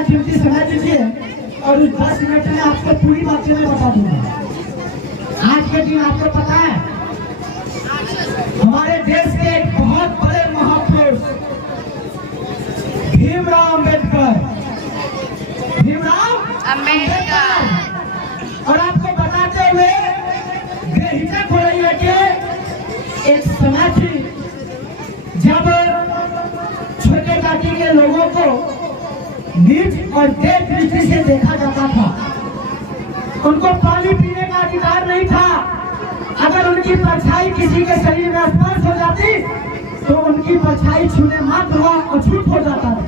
अपना कीमती समय दीजिए और उस 10 मिनट में आपको पूरी बातें मैं बता दूंगा। आज के दिन आपको पता है हमारे देश के एक बहुत बड़े महापुरुष भीमराव अम्बेडकर और आपको बताते हुए बेहिचक हो रही है कि एक समय थी जब छोटे जाति के लोगों को नीच और देश दृष्टि से देखा जाता था। उनको पानी पीने का अधिकार नहीं था। अगर उनकी परछाई किसी के शरीर में स्पर्श हो जाती तो उनकी परछाई छूने मात्र हुआ अछूत हो जाता था।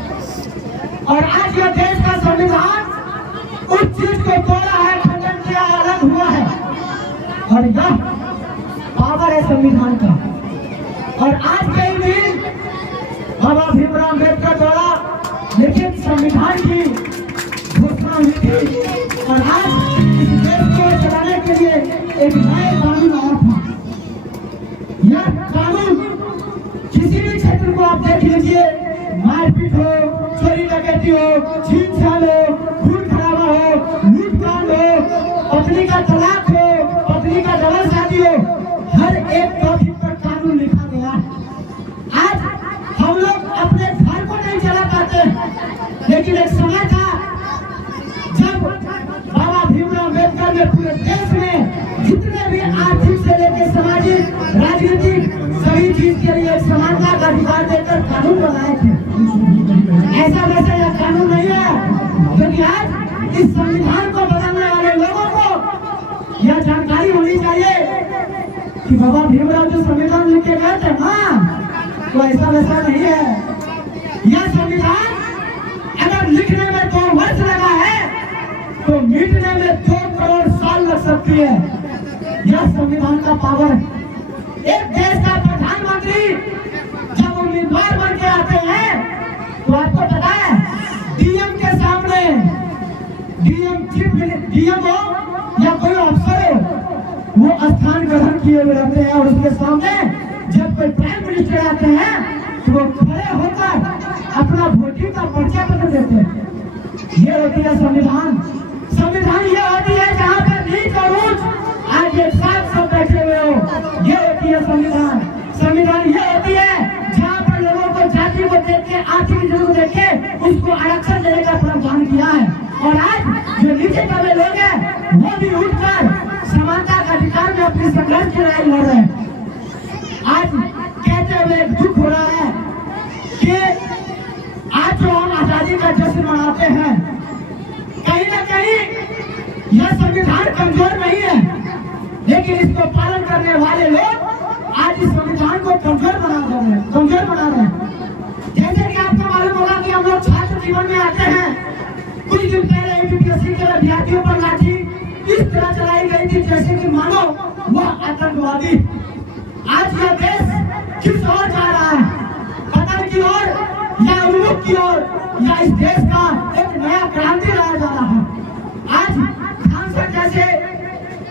और आज यह देश का संविधान उस चीज को तोड़ा है, खंडन किया, अलग हुआ है और यह पावर है संविधान का। और आज के दिन बाबा भीमराव अम्बेडकर द्वारा लिखित संविधान की घोषणा हुई थी और आज इस देश को चलाने के लिए एक नया कानून आया था। यह कानून किसी भी क्षेत्र को आप देख लीजिए, मारपीट हो, चोरी डकैती हो, छीनछान हो, खून खराबा हो, लूटकांड हो, पत्नी का तलाक हो, पत्नी का डबल शादी हो, हर एक टॉपिक पर कानून लिखा गया है। आज हम लोग अपने घर को नहीं चला पाते, लेकिन एक समय था जब बाबा भीमराव अम्बेडकर ने पूरे देश में जितने भी आर्थिक से लेकर सामाजिक, राजनीतिक सभी चीज के लिए समानता का अधिकार देकर कानून बनाए थे। ऐसा वैसा यह कानून नहीं है, क्योंकि आज इस संविधान को बदलने वाले लोगों को यह जानकारी होनी चाहिए कि बाबा भीमराव जो संविधान लिख के गए थे ना, तो ऐसा वैसा नहीं है। यह संविधान अगर लिखने में 2 वर्ष लगा है तो मिटने में 2 करोड़ साल लग सकती है। यह संविधान का पावर है। एक देश का प्रधानमंत्री जब उम्मीदवार बन के आते हैं तो आपको पता है डीएम के सामने, डीएम हो या कोई अफसर हो, वो स्थान ग्रहण किए हुए रहते हैं और उसके सामने जब कोई प्राइम मिनिस्टर आते हैं तो वो खड़े होकर अपना वोटिंग का पर्चा पत्र देते हैं। ये होती है संविधान। संविधान ये होती है जहाँ पर नीच और ऊंच आज एक साथ सब बैठे हुए हो, ये होती है संविधान। संविधान ये होती है जहाँ पर लोगों को जाति को देख के, आर्थिक जरूरत देख के उसको आरक्षण देने का प्रावधान किया है। और आज जो नीचे दबे लोग हैं वो भी उठकर समानता का अधिकार में अपनी संघर्ष की लड़ाई लड़ रहे हैं। आज कहते हुए दुख हो रहा है कि आज जो हम आजादी का जश्न मनाते हैं, कहीं न कहीं यह संविधान कमजोर नहीं है, लेकिन इसको पालन करने वाले लोग आज इस संविधान को कमजोर बना रहे हैं। जैसे कि आपको मालूम होगा कि हम लोग छात्र जीवन में आते हैं, कुछ दिन पहले यूपीएससी के अभ्यर्थियों पर लाठी इस तरह चलाई गई थी जैसे कि मानो वह आतंकवादी। आज यह देश किस ओर जा रहा है, पतन की ओर या उन्मुख की ओर, या इस देश का एक नया क्रांति लाया जा रहा है। आज खान सर जैसे,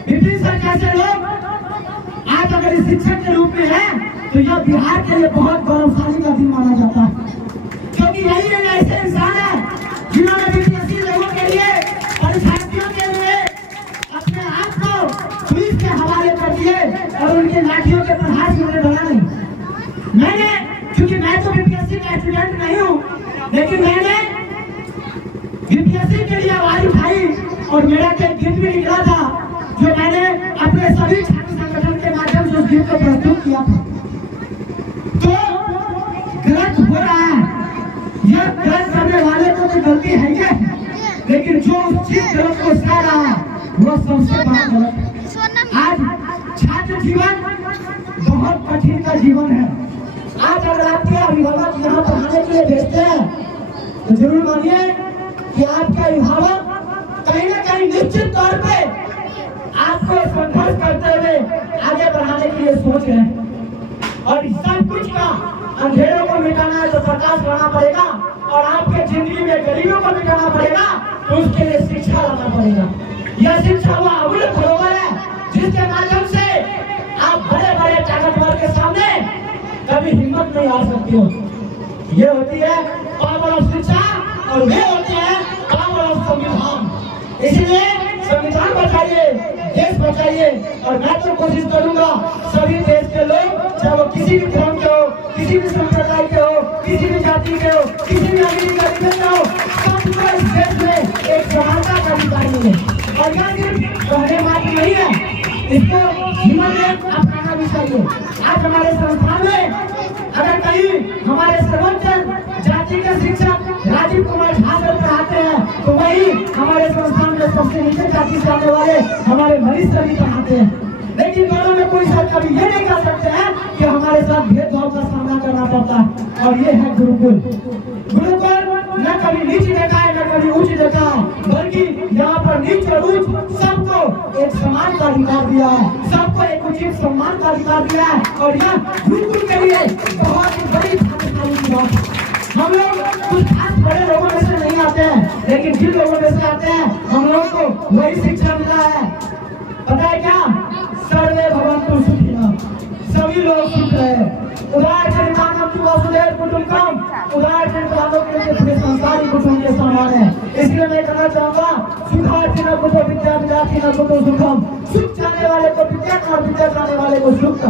विपिन सर जैसे लोग आज अगर इस शिक्षक के रूप में है तो यह बिहार के लिए बहुत गौरवशाली का दिन माना जाता है, क्योंकि यही ऐसे इंसान है जिन्होंने बीपीएससी लोगों के लिए, परीक्षार्थियों के लिए अपने आप को पुलिस के हवाले कर दिए और उनके लाठियों के प्रहार से उन्हें डरा नहीं। मैंने, क्योंकि मैं तो बीपीएससी का स्टूडेंट नहीं हूँ, लेकिन मैंने बीपीएससी के लिए आवाज उठाई और मेरा एक गीत भी निकला था जो मैंने अपने सभी छात्र संगठन के माध्यम से उस गीत को प्रस्तुत किया था। तो गलत हो रहा है, यह गलत करने वाले को तो गलती है क्या, लेकिन जो उस चीज गलत को सिखा रहा है वो सबसे बड़ा गलत है। आज छात्र जीवन बहुत कठिन का जीवन है। आज अगर आपके अभिभावक यहाँ पढ़ाने के लिए भेजते हैं तो जरूर मानिए कि आपका अभिभावक कहीं न कहीं निश्चित तौर पे आपको संघर्ष करते हुए आगे बढ़ाने के लिए सोच रहे हैं। और सब कुछ का अंधेरों को मिटाना है तो प्रकाश लाना पड़ेगा, और आपके जिंदगी में गरीबों को मिटाना पड़ेगा तो उसके लिए शिक्षा लाना पड़ेगा। यह शिक्षा हुआ अमूल्य धरोहर है जिसके माध्यम से आप बड़े बड़े ताकतवर के सामने कभी हिम्मत नहीं आ सकती हो। ये होती है पावर ऑफ शिक्षा, और ये होती है काम और संविधान। इसलिए संविधान बचाइए, देश बचाइए। और मैं तो कोशिश करूंगा सभी देश के लोग, चाहे वो किसी भी धर्म के हो, किसी भी संप्रदाय के हो, किसी भी जाति के हो, किसी भी अमीरी गरीबी के हो, सबको इस देश में एक समानता का अधिकार मिले। और यह सिर्फ कहने मात्र नहीं है, इसको जीवन में अपनाना भी चाहिए। आज हमारे संस्थान में अगर कहीं हमारे सर्वोच्च जाति के शिक्षक राजीव कुमार झा सर पढ़ाते हैं, तो वही हमारे संस्थान में सबसे नीचे जाति से आने वाले हमारे मरीज सर भी पढ़ाते हैं। लेकिन दोनों में कोई सर कभी ये नहीं कह सकते हैं कि हमारे साथ भेदभाव का सामना करना पड़ता है। और ये है गुरुकुल। गुरुकुल न कभी नीच देखा है, न कभी ऊंच देखा है, बल्कि यहाँ पर नीच और ऊंच सबको एक समान का अधिकार दिया है, सबको एक उचित सम्मान का अधिकार दिया है। और यह गुरुकुल के लिए बहुत ही बड़ी भाग्यशाली की बात है। हम लोग कुछ खास बड़े लोगों में से नहीं आते हैं, लेकिन जिन लोगों में से आते हैं हम लोगों को वही शिक्षा मिला है। पता है क्या? सर्वे भवन्तु सुखिनः, सभी लोग सुख रहे। वसुधैव कुटुम्बकम्, उदाहरण प्राणों के लिए पूरे संसार ही कुटुंब के समान है। इसलिए मैं कहना चाहूँगा, सुखार्थी न कुतो विद्या, विद्यार्थी न कुतो सुखम। सुख चाहने वाले को विद्या और विद्या चाहने वाले को सुख।